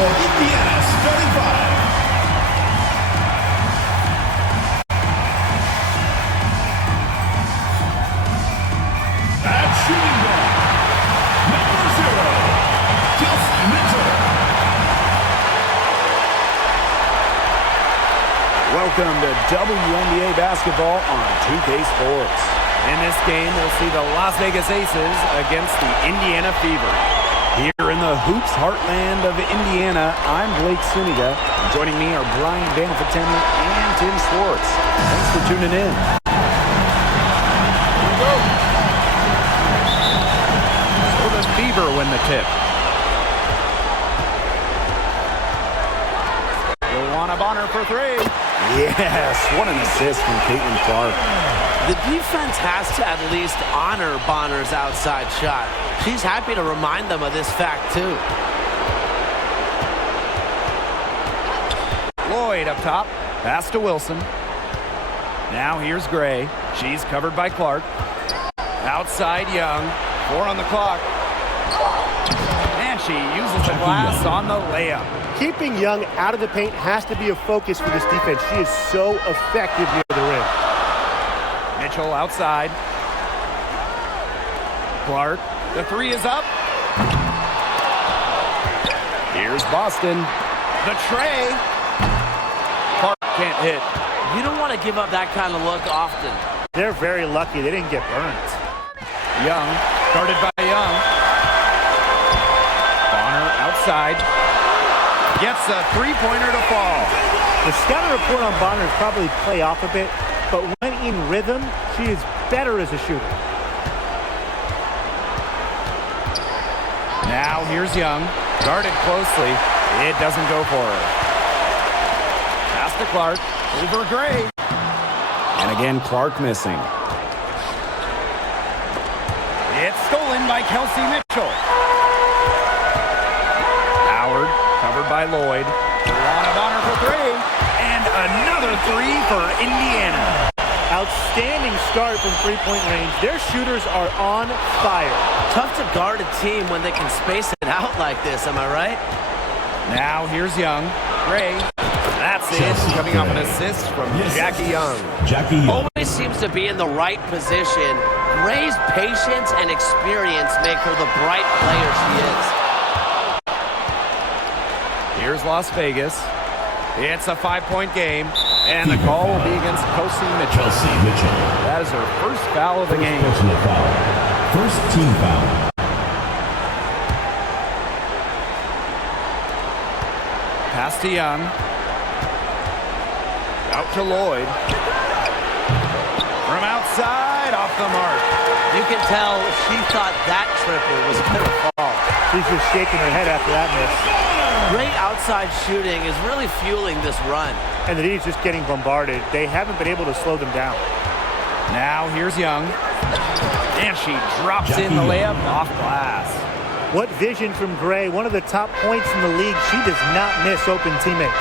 for Indiana, starting five. At shooting guard, number 0, Kelsey Mitchell. Welcome to WNBA basketball on 2K Sports. In this game, we'll see the Las Vegas Aces against the Indiana Fever. Here in the Hoops heartland of Indiana, I'm Blake Suniga. Joining me are Brian Banafitemi and Tim Schwartz. Thanks for tuning in. So the Fever win the tip. Luana Bonner for three. Yes, what an assist from Caitlin Clark. The defense has to at least honor Bonner's outside shot. She's happy to remind them of this fact, too. Lloyd up top. Pass to Wilson. Now here's Gray. She's covered by Clark. Outside Young. 4 on the clock. And she uses the glass on the layup. Keeping Young out of the paint has to be a focus for this defense. She is so effective near the rim. Mitchell outside. Clark. The three is up. Here's Boston. The tray. Clark can't hit. You don't want to give up that kind of look often. They're very lucky they didn't get burnt. Young. Guarded by Young. Bonner outside. Gets a three-pointer to fall. The scouting report on Bonner is probably play off a bit, but when in rhythm, she is better as a shooter. Now here's Young. Guarded closely. It doesn't go for her. Pass to Clark. Over Gray. And again, Clark missing. It's stolen by Kelsey Mitchell. Howard, covered by Lloyd. Luana Bonner for three. And another three for Indiana. Outstanding start from three-point range. Their shooters are on fire. Tough to guard a team when they can space it out like this, am I right? Now here's Young. Gray. That's it. Coming off an assist from Jackie Young. Always seems to be in the right position. Gray's patience and experience make her the bright player she is. Here's Las Vegas. It's a 5-point game, and the call will be against Kelsey Mitchell. That is her first foul of the game. First team foul. Pass to Young. Out to Lloyd. From outside, off the mark. You can tell she thought that triple was going to fall. She's just shaking her head after that miss. Great outside shooting is really fueling this run. And the D's just getting bombarded. They haven't been able to slow them down. Now here's Young. And she drops in the layup off glass. What vision from Gray. One of the top points in the league. She does not miss open teammates.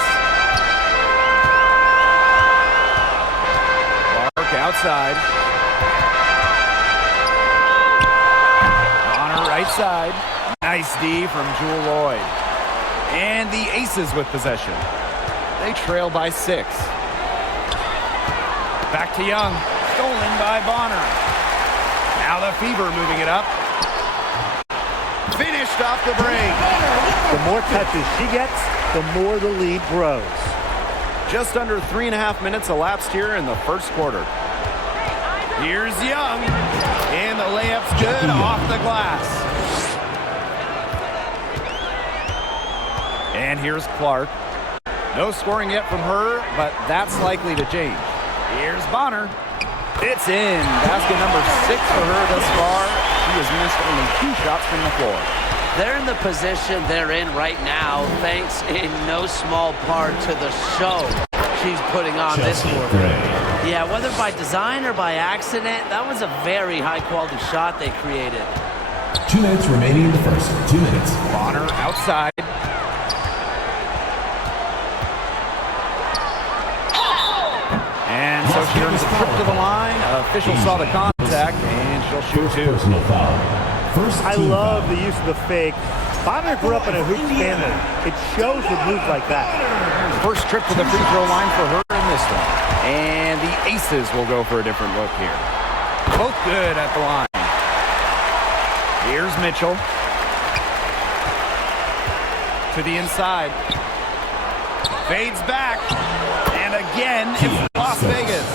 Clark outside. Bonner right side. Nice D from Jewel Lloyd. And the Aces with possession. They trail by 6. Back to Young. Stolen by Bonner. Now the Fever moving it up. Finished off the break. The more touches she gets, the more the lead grows. Just under 3.5 minutes elapsed here in the first quarter. Here's Young. And the layup's good off the glass. And here's Clark. No scoring yet from her, but that's likely to change. Here's Bonner. It's in. Basket number 6 for her thus far. She has missed only 2 shots from the floor. They're in the position they're in right now, thanks in no small part to the show she's putting on this quarter. Yeah, whether by design or by accident, that was a very high-quality shot they created. 2 minutes remaining in the first. 2 minutes. Bonner outside. And so she earns a trip to the line. Official saw the contact, and she'll shoot 2. Personal foul. First I team love foul. the use of the fake. Bonner grew up in a hoops family. It shows with moves like that. First trip to the free throw line for her in this one. And the Aces will go for a different look here. Both good at the line. Here's Mitchell. To the inside. Fades back. And again, it's Las Vegas.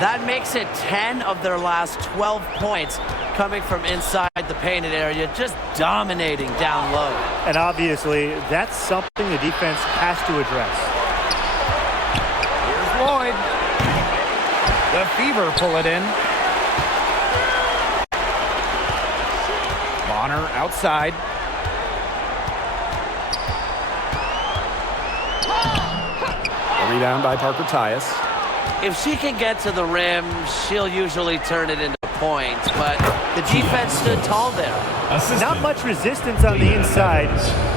That makes it 10 of their last 12 points coming from inside the painted area, just dominating down low. And obviously, that's something the defense has to address. Here's Lloyd. The Fever pull it in. Bonner outside. A rebound by Parker Tyus. If she can get to the rim, she'll usually turn it into points, but the defense stood tall there. Not much resistance on the inside.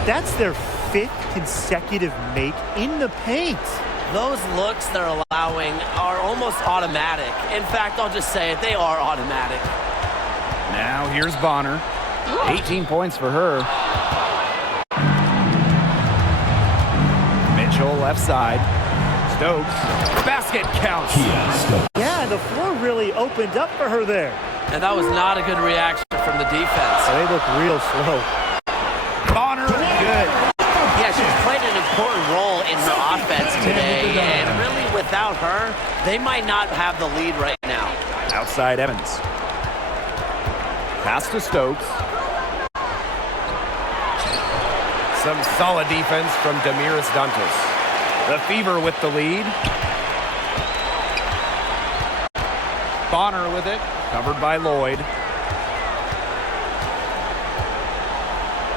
That's their 5th consecutive make in the paint. Those looks they're allowing are almost automatic. In fact, I'll just say it, they are automatic. Now here's Bonner. 18 points for her. Mitchell left side. Stokes. Basket counts. Yeah, the floor really opened up for her there. And that was not a good reaction from the defense. They look real slow. Bonner, good. Yeah, she's played an important role in the offense today, and really without her, they might not have the lead right now. Outside Evans. Pass to Stokes. Some solid defense from Damiris Dantas. The Fever with the lead. Bonner with it. Covered by Lloyd.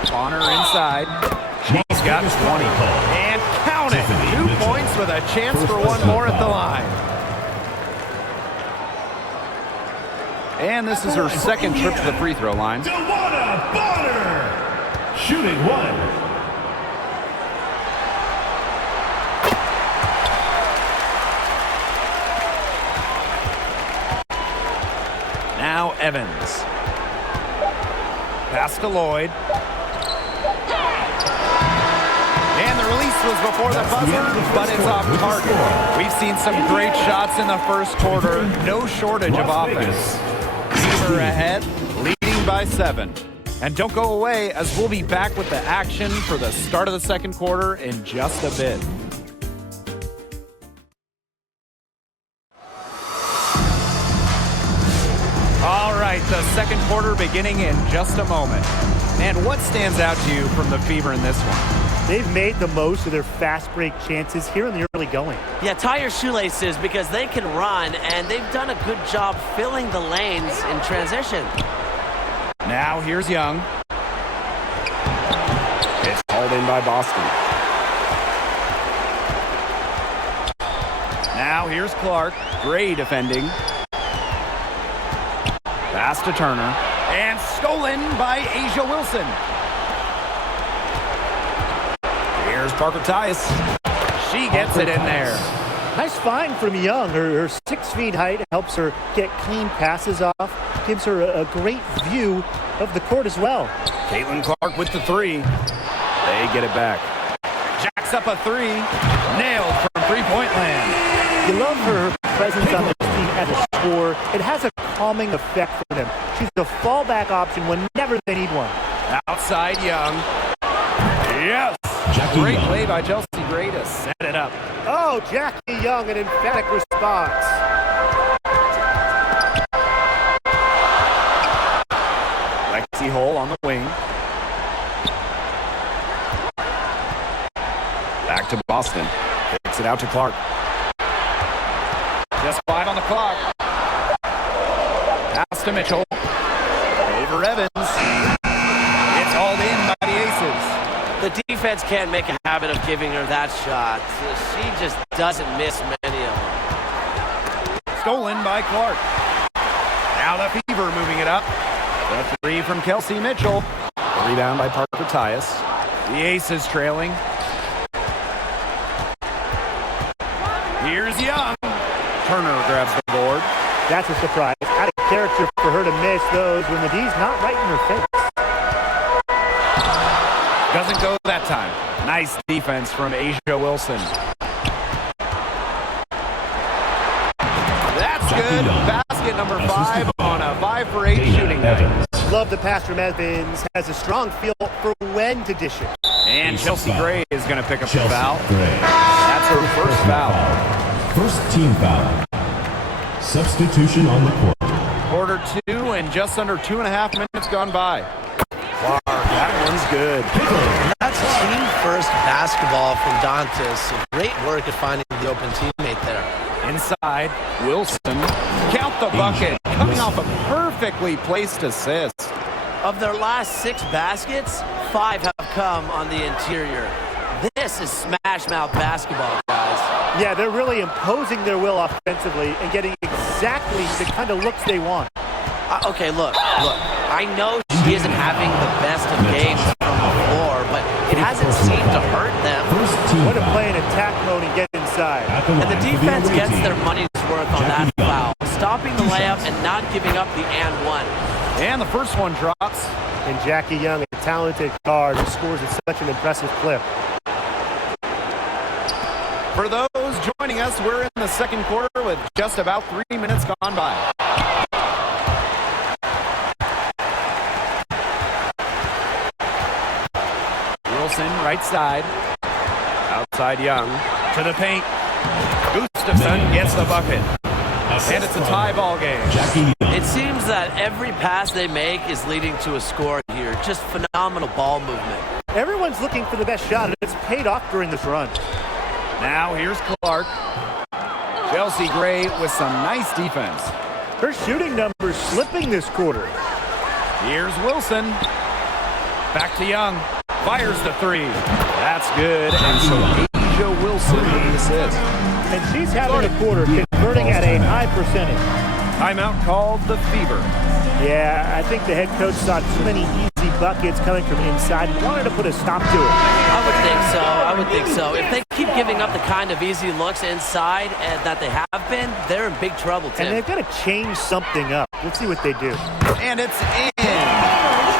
Bonner inside. She's got 20. And count it. 2 points with a chance for one more at the line. And this is her second trip to the free throw line. DeWanna Bonner, shooting 1. Now Evans. Pass to Lloyd. And the release was before the buzzer, but it's off target. We've seen some great shots in the first quarter. No shortage of offense. Fever ahead, leading by 7. And don't go away, as we'll be back with the action for the start of the second quarter in just a bit. All right, the second quarter beginning in just a moment. And what stands out to you from the Fever in this one? They've made the most of their fast break chances here in the early going. Yeah, tie your shoelaces because they can run, and they've done a good job filling the lanes in transition. Now here's Young. It's hauled in by Boston. Now here's Clark. Gray defending. Pass to Turner. And stolen by Asia Wilson. Here's Parker Tyus. She gets it in there. Nice find from Young. Her 6 feet height helps her get clean passes off. Gives her a great view of the court as well. Caitlin Clark with the 3. They get it back. Jacks up a 3. Nailed from three-point land. You love her presence on the team as a scorer. It has a calming effect for them. She's a fallback option whenever they need one. Outside Young. Yes. Great play by Chelsea Gray to set it up. Oh, Jackie Young, an emphatic response. Lexi Hole on the wing. Back to Boston. Kicks it out to Clark. Just 5 on the clock. Pass to Mitchell. Over Evans. It's hauled in by the Aces. The defense can't make a habit of giving her that shot. She just doesn't miss many of them. Stolen by Clark. Now the Fever moving it up. The 3 from Kelsey Mitchell. The rebound by Parker Tyus. The Aces trailing. Here's Young. Turner grabs the board. That's a surprise. Out of character for her to miss those when the D's not right in her face. Doesn't go that time. Nice defense from Asia Wilson. That's good. Basket number 5 on a 5 for 8 shooting night. Love the pass from Evans. Has a strong feel for when to dish it. And Chelsea Gray is going to pick up the foul. That's her first foul. First team foul. Substitution on the court. Quarter 2 and just under 2.5 minutes gone by. Clark, that one's good. That's team first basketball from Dantas. Great work at finding the open teammate there. Inside, Wilson. Count the bucket. Coming off a perfectly placed assist. Of their last 6 baskets, 5 have come on the interior. This is smash mouth basketball, guys. Yeah, they're really imposing their will offensively and getting exactly the kind of looks they want. Okay, look. I know she isn't having the best of games from the floor, but it hasn't seemed to hurt them. Way to play in attack mode and get inside. And the defense gets their money's worth on that foul, stopping the layup and not giving up the and one. And the first one drops. And Jackie Young, a talented guard who scores at such an impressive clip. For those joining us, we're in the second quarter with just about 3 minutes gone by. Wilson, right side. Outside Young. To the paint. Gustafson gets the bucket. And it's a tie ball game. It seems that every pass they make is leading to a score here. Just phenomenal ball movement. Everyone's looking for the best shot, and it's paid off during this run. Now here's Clark. Chelsea Gray with some nice defense. Her shooting numbers slipping this quarter. Here's Wilson. Back to Young. Fires the 3. That's good. And so Asia Wilson with the assist. And she's having a quarter converting at a high percentage. Timeout called the Fever. Yeah, I think the head coach saw too many easy buckets coming from inside and wanted to put a stop to it. I would think so. If they keep giving up the kind of easy looks inside that they have been, they're in big trouble, Tim. And they've got to change something up. Let's see what they do. And it's in.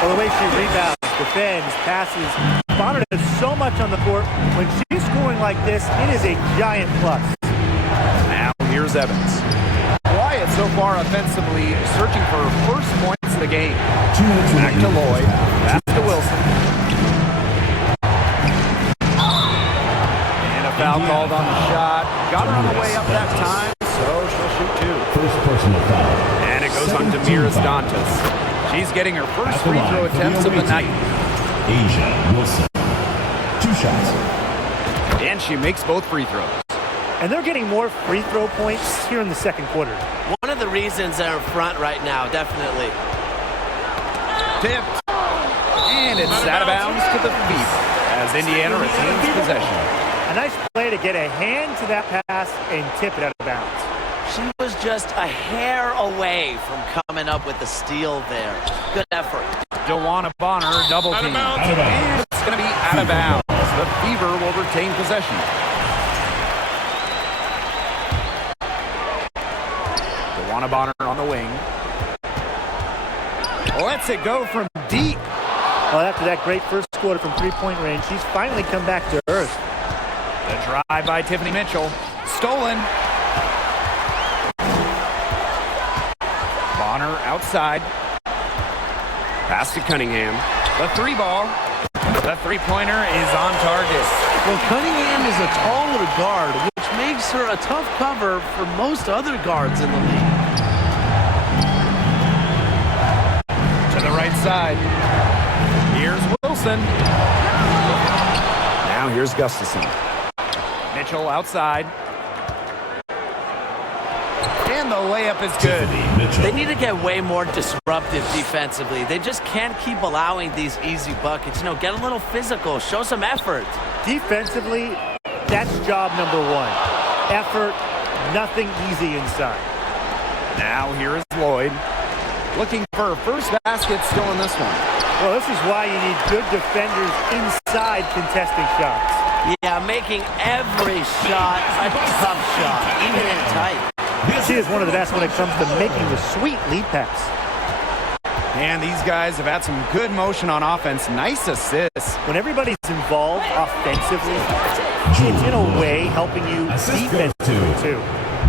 Well, the way she rebounds, defends, passes. Bonner does so much on the court. When she's scoring like this, it is a giant plus. Now here's Evans. Wyatt so far offensively searching for her first points of the game. Back to Lloyd. Back to Wilson. And a foul called on the shot. Got her on the way up that time, so she'll shoot 2. First personal foul. And it goes on to Damiris Dantas. She's getting her first free throw attempts of the night. Asia Wilson. 2 shots. And she makes both free throws. And they're getting more free throw points here in the second quarter. One of the reasons they're in front right now, definitely. Tipped. And it's out of bounds to the Fever as Indiana retains possession. A nice play to get a hand to that pass and tip it out of bounds. She was just a hair away from coming up with the steal there. Good effort. DeWanna Bonner double team. And it's going to be out of bounds. The Fever will retain possession. DeWanna Bonner on the wing. Lets it go from deep. Well, after that great first quarter from three-point range, she's finally come back to earth. The drive by Tiffany Mitchell. Stolen. Bonner outside. Pass to Cunningham. The 3 ball. The 3-pointer is on target. Well, Cunningham is a taller guard, which makes her a tough cover for most other guards in the league. To the right side. Here's Wilson. Now here's Gustafson. Mitchell outside. And the layup is good. They need to get way more disruptive defensively. They just can't keep allowing these easy buckets. You know, get a little physical. Show some effort. Defensively, that's job number 1. Effort, nothing easy inside. Now here is Lloyd. Looking for her first basket still in this one. Well, this is why you need good defenders inside contesting shots. Yeah, making every shot a tough shot, even in tight. She is one of the best when it comes to making the sweet lead pass. And these guys have had some good motion on offense. Nice assists. When everybody's involved offensively, it's in a way helping you defensively too.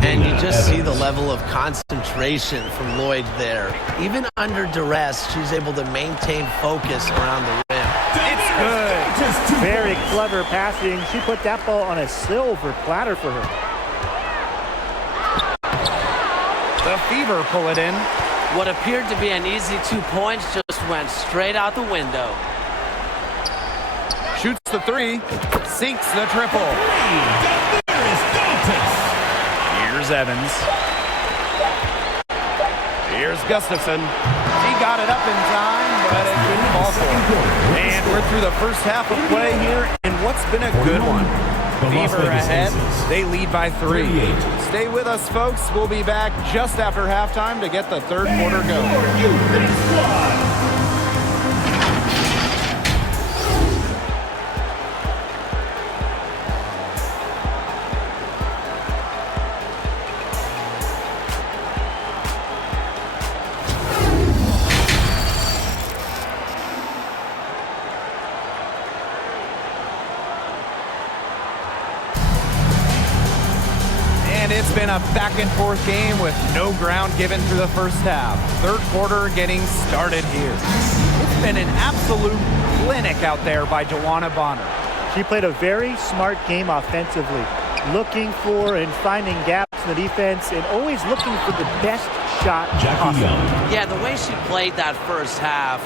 And you just see the level of concentration from Lloyd there. Even under duress, she's able to maintain focus around the rim. It's good. Very clever passing. She put that ball on a silver platter for her. The Fever pull it in. What appeared to be an easy 2 points just went straight out the window. Shoots the three. Sinks the triple. Here's Evans. Here's Gustafson. He got it up in time, but it didn't fall for him. And we're through the first half of play here, and what's been a good one. Fever ahead. They lead by 3. Stay with us, folks. We'll be back just after halftime to get the third quarter going. It's been a back-and-forth game with no ground given through the first half. Third quarter getting started here. It's been an absolute clinic out there by Dewana Bonner. She played a very smart game offensively, looking for and finding gaps in the defense and always looking for the best shot possible. Yeah, the way she played that first half,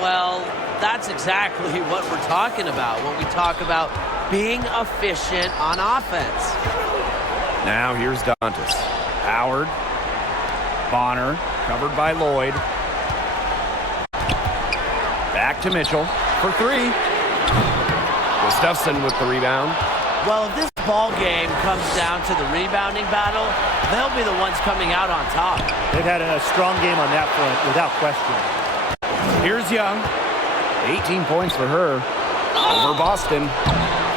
well, that's exactly what we're talking about when we talk about being efficient on offense. Now here's Dantas. Howard. Bonner. Covered by Lloyd. Back to Mitchell for 3. Gustafson with the rebound. Well, if this ball game comes down to the rebounding battle, they'll be the ones coming out on top. They've had a strong game on that front, without question. Here's Young. 18 points for her. Over Boston.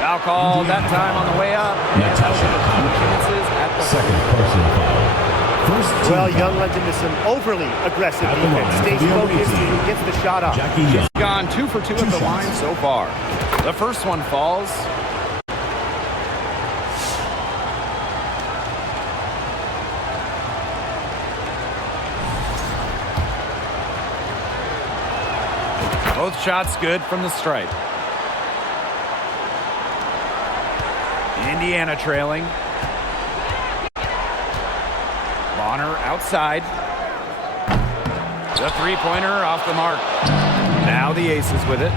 Foul call that time on the way up. Second personal foul. First Well, team Young foul. runs into some overly aggressive At the defense. line, Stays the focused team. and gets the shot off. Jackie Young. Gone 2 for 2 at the shots. line so far. The first one falls. Both shots good from the stripe. Indiana trailing. Bonner outside. The three-pointer off the mark. Now the Aces with it.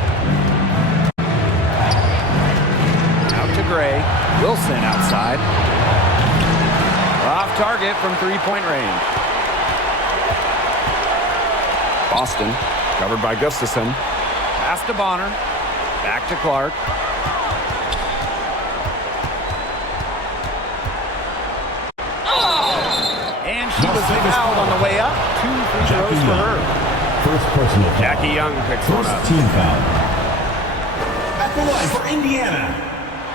Out to Gray. Wilson outside. Off target from three-point range. Boston covered by Gustafson. Pass to Bonner. Back to Clark. And she was fouled on the way up. 2 free throws for her. First personal foul. Jackie Young picks one First up. team foul. At the line for Indiana,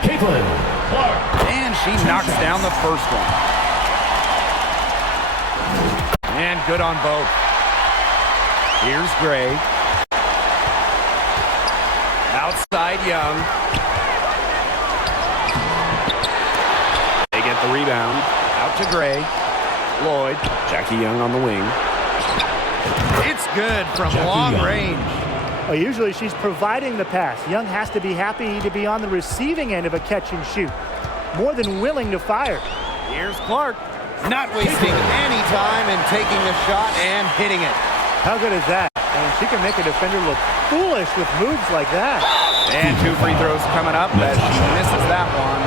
Caitlin Clark. And she knocks down the first one. And good on both. Here's Gray. Outside Young. They get the rebound. Out to Gray. Lloyd. Jackie Young on the wing. It's good from Jackie long Young. range. Well, usually she's providing the pass. Young has to be happy to be on the receiving end of a catch and shoot. More than willing to fire. Here's Clark. Not wasting any time and taking the shot and hitting it. How good is that? And she can make a defender look foolish with moves like that. And 2 free throws coming up as she misses that one.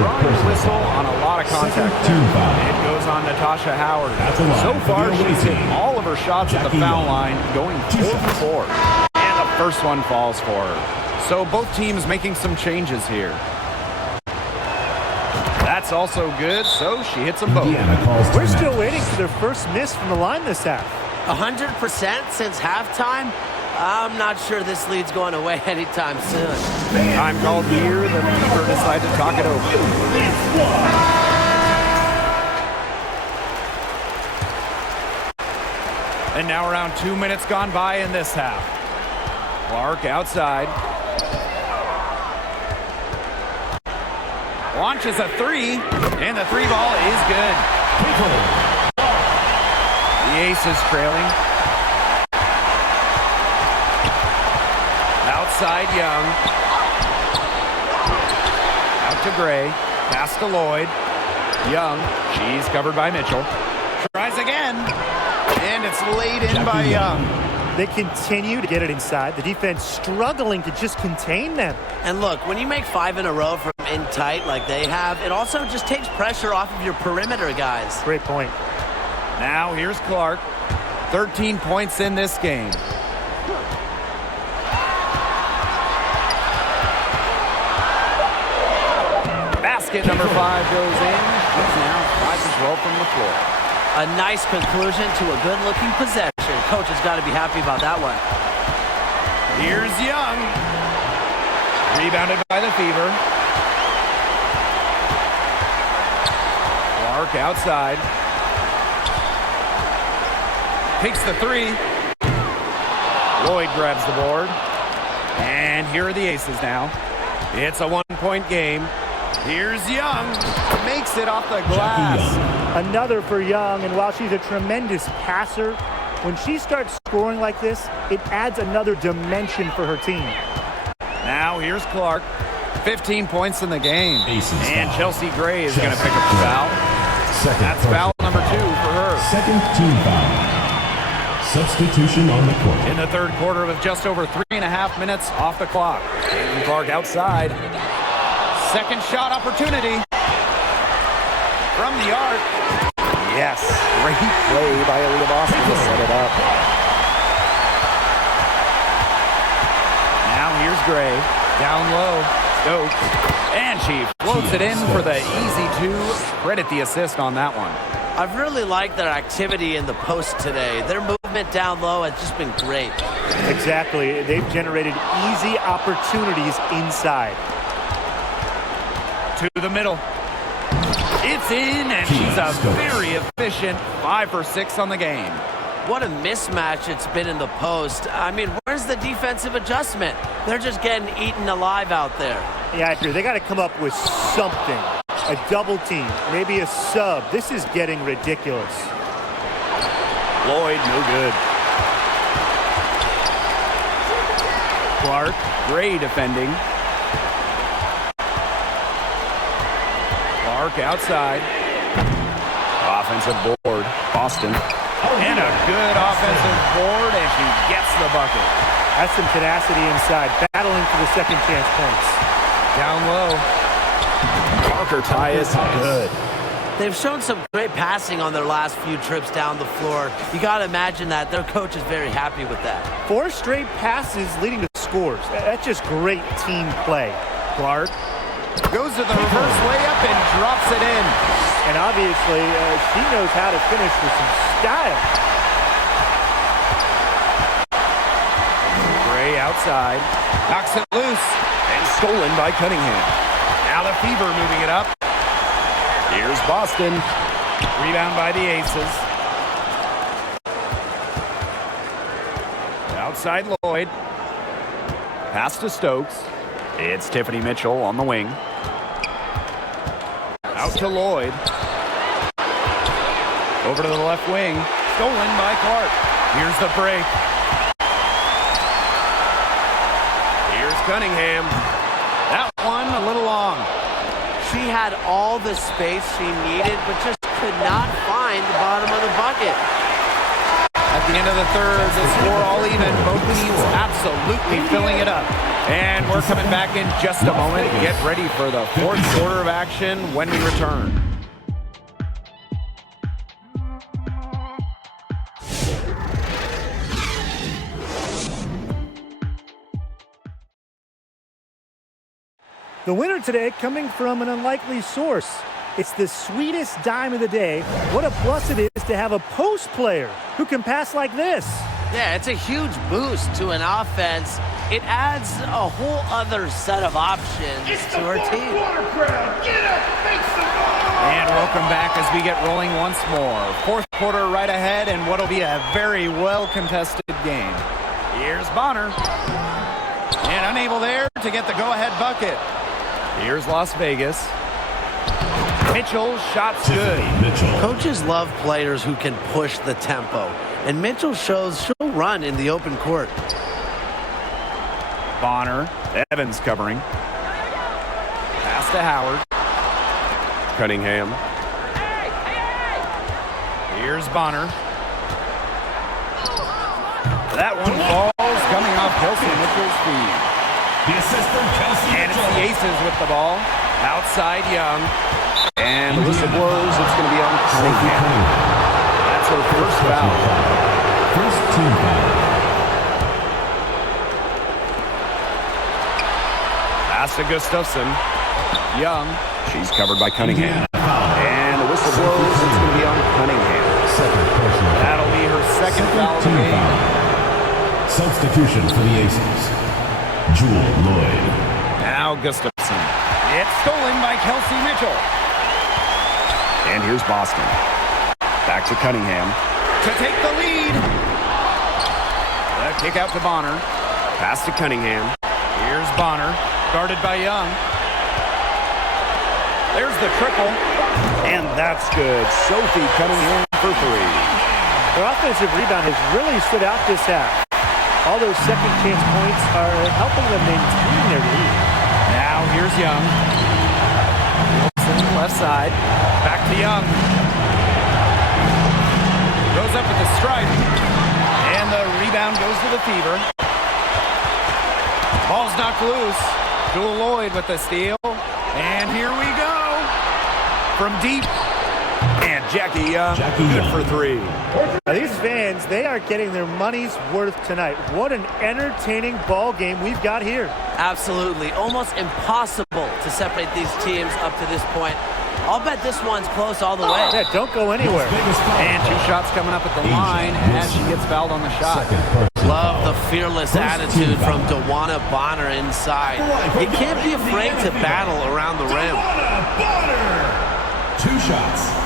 Drawing the whistle on a lot of contact. Team foul. It goes on Natasha Howard. At the line So for far, the away she's hit team. all of her shots at the Jackie foul Young. line, going 4 for 4. And the first one falls for her. So both teams making some changes here. That's also good, so she hits them both. Indiana calls We're timeout. still waiting for their first miss from the line this half. 100% since halftime? I'm not sure this lead's going away anytime soon. Time called here. The Fever decide to talk it over. And now around 2 minutes gone by in this half. Clark outside. Launches a three, and the three ball is good. The Aces trailing. Outside Young. Out to Gray. Pass to Lloyd. Young. She's covered by Mitchell. Tries again. And it's laid in by Young. They continue to get it inside. The defense struggling to just contain them. And look, when you make 5 in a row from in tight like they have, it also just takes pressure off of your perimeter guys. Great point. Now here's Clark. 13 points in this game. Basket number 5 goes in. He's now 5 as well from the floor. A nice conclusion to a good-looking possession. Coach has got to be happy about that one. Here's Young. Rebounded by the Fever. Clark outside. Takes the three. Lloyd grabs the board. And here are the Aces now. It's a 1-point game. Here's Young. Makes it off the glass. Another for Young, and while she's a tremendous passer, when she starts scoring like this, it adds another dimension for her team. Now here's Clark. 15 points in the game. And foul. Chelsea Gray is going to pick up the foul. That's foul number 2 for her. Second team foul. Substitution on the court. In the third quarter with just over 3.5 minutes off the clock. And Clark outside. Second shot opportunity. From the arc. Yes. Great play by Aliyah Boston to set it up. Now here's Gray. Down low. Stokes. And she floats it in for the easy 2. Credit the assist on that one. I've really liked their activity in the post today. Their movement down low has just been great. Exactly. They've generated easy opportunities inside. To the middle. It's in, and she's a very efficient 5 for 6 on the game. What a mismatch it's been in the post. I mean, where's the defensive adjustment? They're just getting eaten alive out there. Yeah, I agree. They got to come up with something. A double team, maybe a sub. This is getting ridiculous. Lloyd, no good. Clark, Gray defending. Clark outside. Offensive board, Boston. And a good offensive board, and she gets the bucket. That's some tenacity inside, battling for the second chance points. Down low. Parker tie is good. They've shown some great passing on their last few trips down the floor. You got to imagine that their coach is very happy with that. 4 straight passes leading to scores. That's just great team play. Clark goes to the reverse layup and drops it in. And obviously, she knows how to finish with some style. Gray outside. Knocks it loose. And stolen by Cunningham. Now the Fever moving it up. Here's Boston. Rebound by the Aces. Outside Lloyd. Pass to Stokes. It's Tiffany Mitchell on the wing. Out to Lloyd. Over to the left wing. Stolen by Clark. Here's the break. Here's Cunningham. That one a little long. She had all the space she needed, but just could not find the bottom of the bucket. At the end of the third, the score all even. Both teams absolutely filling it up. And we're coming back in just a moment. Get ready for the fourth quarter of action when we return. The winner today coming from an unlikely source. It's the sweetest dime of the day. What a plus it is to have a post player who can pass like this. Yeah, it's a huge boost to an offense. It adds a whole other set of options to her team. And welcome back as we get rolling once more. Fourth quarter right ahead, and what'll be a very well-contested game. Here's Bonner. And unable there to get the go-ahead bucket. Here's Las Vegas. Mitchell, shot's good. Coaches love players who can push the tempo, and Mitchell shows she'll run in the open court. Bonner, Evans covering. Pass to Howard. Cunningham. Here's Bonner. That one falls coming off Kelsey Mitchell's feet. The assist from Kelsey And it's Mitchell. the Aces with the ball. Outside Young. And the whistle blows. It's going to be on Cunningham. That's her first foul. First team foul. Pass to Gustafson. Young. She's covered by Cunningham. And the whistle blows. It's going to be on Cunningham. That'll be her second foul of the game. Substitution for the Aces. Jewel Lloyd. Now Gustafson. It's stolen by Kelsey Mitchell. And here's Boston. Back to Cunningham. To take the lead. The kick out to Bonner. Pass to Cunningham. Here's Bonner. Guarded by Young. There's the triple. And that's good. Sophie Cunningham for three. Their offensive rebound has really stood out this half. All those second chance points are helping them maintain their lead. Now here's Young. Wilson, left side. Back to Young. Goes up with the strike. And the rebound goes to the Fever. Ball's knocked loose. Jewel Lloyd with the steal. And here we go. From deep. And Jackie Young, good for three. Now these fans, they are getting their money's worth tonight. What an entertaining ball game we've got here. Absolutely. Almost impossible to separate these teams up to this point. I'll bet this one's close all the way. Yeah, don't go anywhere. And two shots coming up at the line as she gets fouled on the shot. Love the fearless attitude from DeWanna Bonner inside. You can't be afraid to battle around the rim. Bonner. Two shots.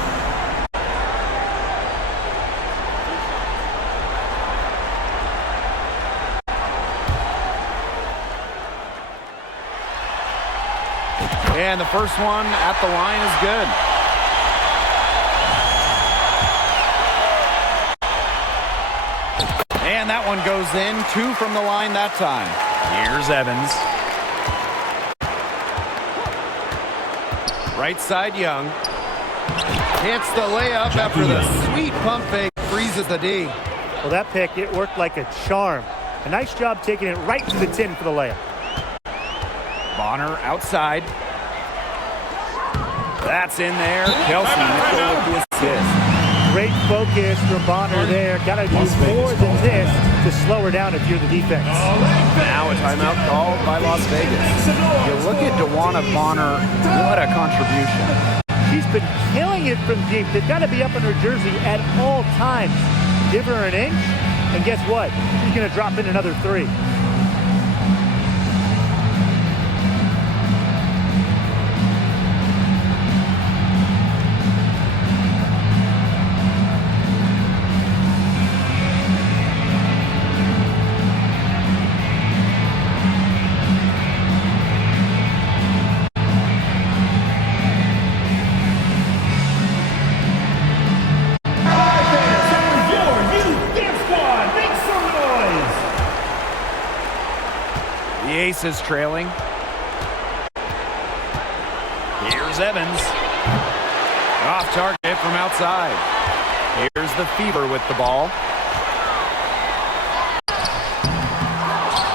And the first one at the line is good. And that one goes in. Two from the line that time. Here's Evans. Right side Young. Hits the layup after the sweet pump fake. Freezes the D. Well, that pick, it worked like a charm. A nice job taking it right to the tin for the layup. Bonner outside. That's in there. Kelsey Mitchell with the assist. Great focus from Bonner there. Got to do more than this to slow her down if you're the defense. Now a timeout called by Las Vegas. You look at DeWanna Bonner, what a contribution. She's been killing it from deep. They've got to be up in her jersey at all times. Give her an inch, and guess what? She's going to drop in another three. Aces trailing. Here's Evans. Off target from outside. Here's the Fever with the ball.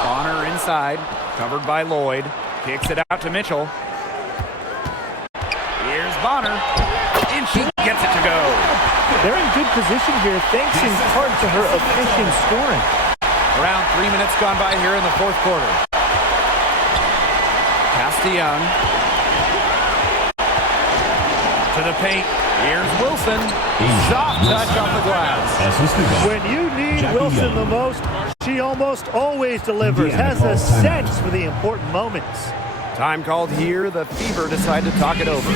Bonner inside. Covered by Lloyd. Kicks it out to Mitchell. Here's Bonner. And she gets it to go. They're in good position here thanks in part to her efficient scoring. Around 3 minutes gone by here in the fourth quarter. Pass to Young. To the paint. Here's Wilson. Soft touch off the glass. When you need Wilson the most, she almost always delivers. Has a sense for the important moments. Time called here. The Fever decide to talk it over.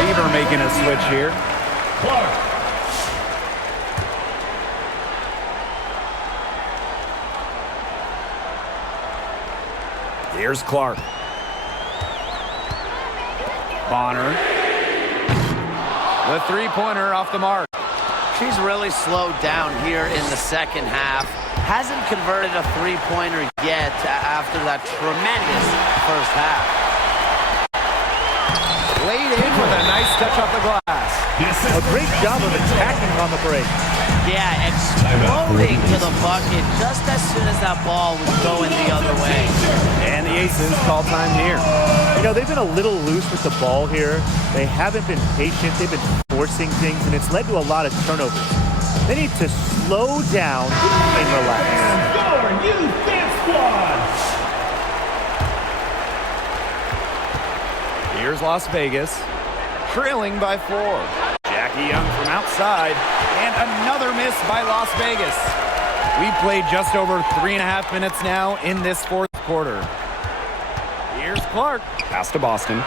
Fever making a switch here. Clark. Here's Clark. Bonner. The three-pointer off the mark. She's really slowed down here in the second half. Hasn't converted a three-pointer yet after that tremendous first half. Laid in with a nice touch off the glass. A great job of attacking on the break. Yeah, exploding to the bucket just as soon as that ball was going the other way. And the Aces call time here. You know, they've been a little loose with the ball here. They haven't been patient. They've been forcing things, and it's led to a lot of turnovers. They need to slow down and relax. Score, Youth Dance Squad. Here's Las Vegas, trailing by 4. Jackie Young from outside, and another miss by Las Vegas. We've played just over 3.5 minutes now in this fourth quarter. Here's Clark, pass to Boston.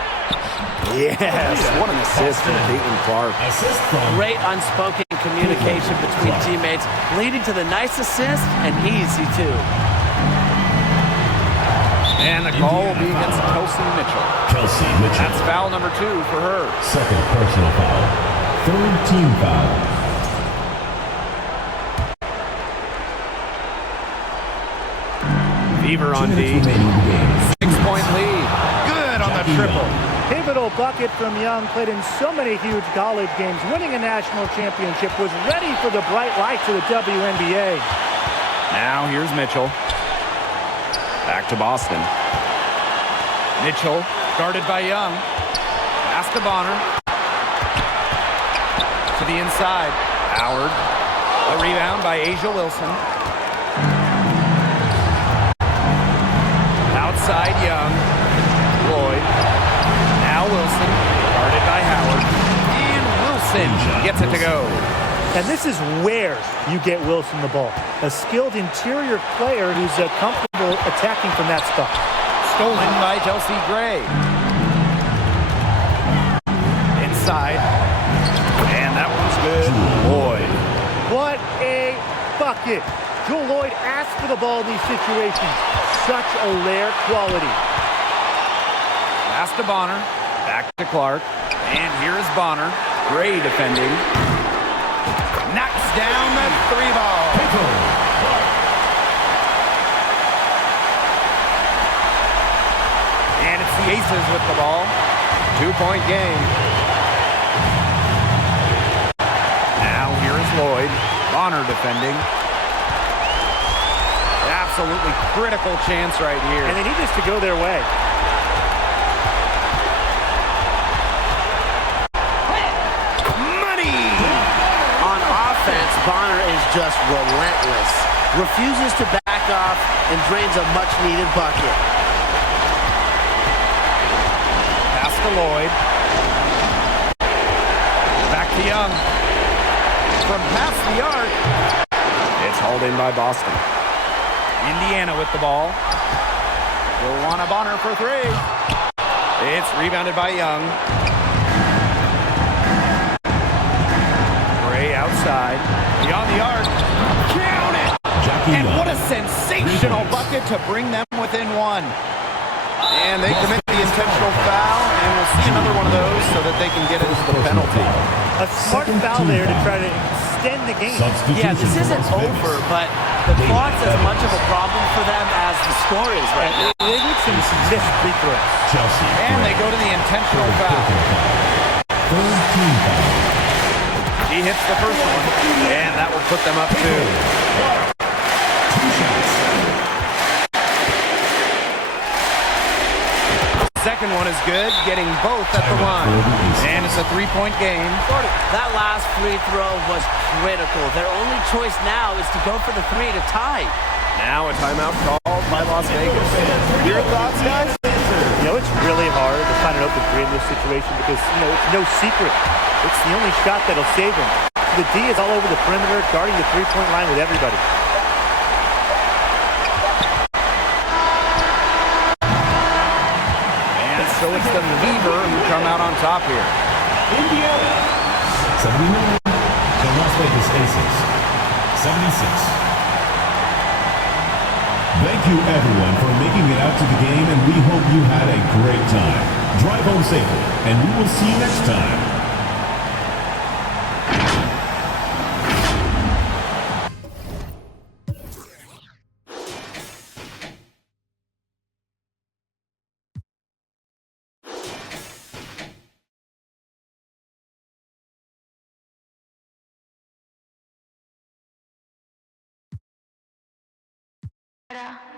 Yes, what an assist from Caitlin Clark. Assist from Great unspoken communication between teammates, leading to the nice assist and easy too. And the call will be against Kelsey Mitchell. Kelsey Mitchell. That's foul number 2 for her. Second personal foul. Third team foul. Fever on D. 6-point lead. Good on the triple. Pivotal bucket from Young, played in so many huge college games, winning a national championship, was ready for the bright lights of the WNBA. Now here's Mitchell. Back to Boston. Mitchell, guarded by Young. Pass to Bonner. To the inside. Howard. A rebound by Asia Wilson. Outside Young. Lloyd. Now Wilson. Guarded by Howard. And Wilson gets it to go. And this is where you get Wilson the ball. A skilled interior player who's comfortable attacking from that spot. Stolen by Chelsea Gray. Inside. And that one's good. Lloyd. What a bucket. Jewel Lloyd asked for the ball in these situations. Such a rare quality. Pass to Bonner. Back to Clark. And here is Bonner. Gray defending. Knocks down the 3-ball. And it's the Aces with the ball. 2-point game. Now here is Lloyd. Bonner defending. Absolutely critical chance right here. And they need this to go their way. Bonner is just relentless. Refuses to back off and drains a much-needed bucket. Pass to Lloyd. Back to Young. From past the arc. It's hauled in by Boston. Indiana with the ball. Luana Bonner for 3. It's rebounded by Young. way outside. Beyond the arc. Count it! And what a sensational bucket to bring them within one. And they commit the intentional foul, and we'll see another one of those so that they can get into the penalty. A smart foul there to try to extend the game. Yeah, this isn't over, but the clock's as much of a problem for them as the score is right now. They need some missed free throws. And they go to the intentional foul. He hits the first one, and that will put them up 2. Second one is good, getting both at the line. And it's a 3-point game. That last free throw was critical. Their only choice now is to go for the 3 to tie. Now a timeout called by Las Vegas. Your thoughts, guys? You know, it's really hard to find an open 3 in this situation because, you know, it's no secret. It's the only shot that'll save him. The D is all over the perimeter, guarding the 3-point line with everybody. So it's the Fever who come out on top here. Indiana 79. The Las Vegas Aces 76. Thank you everyone for making it out to the game, and we hope you had a great time. Drive home safely, and we will see you next time. Para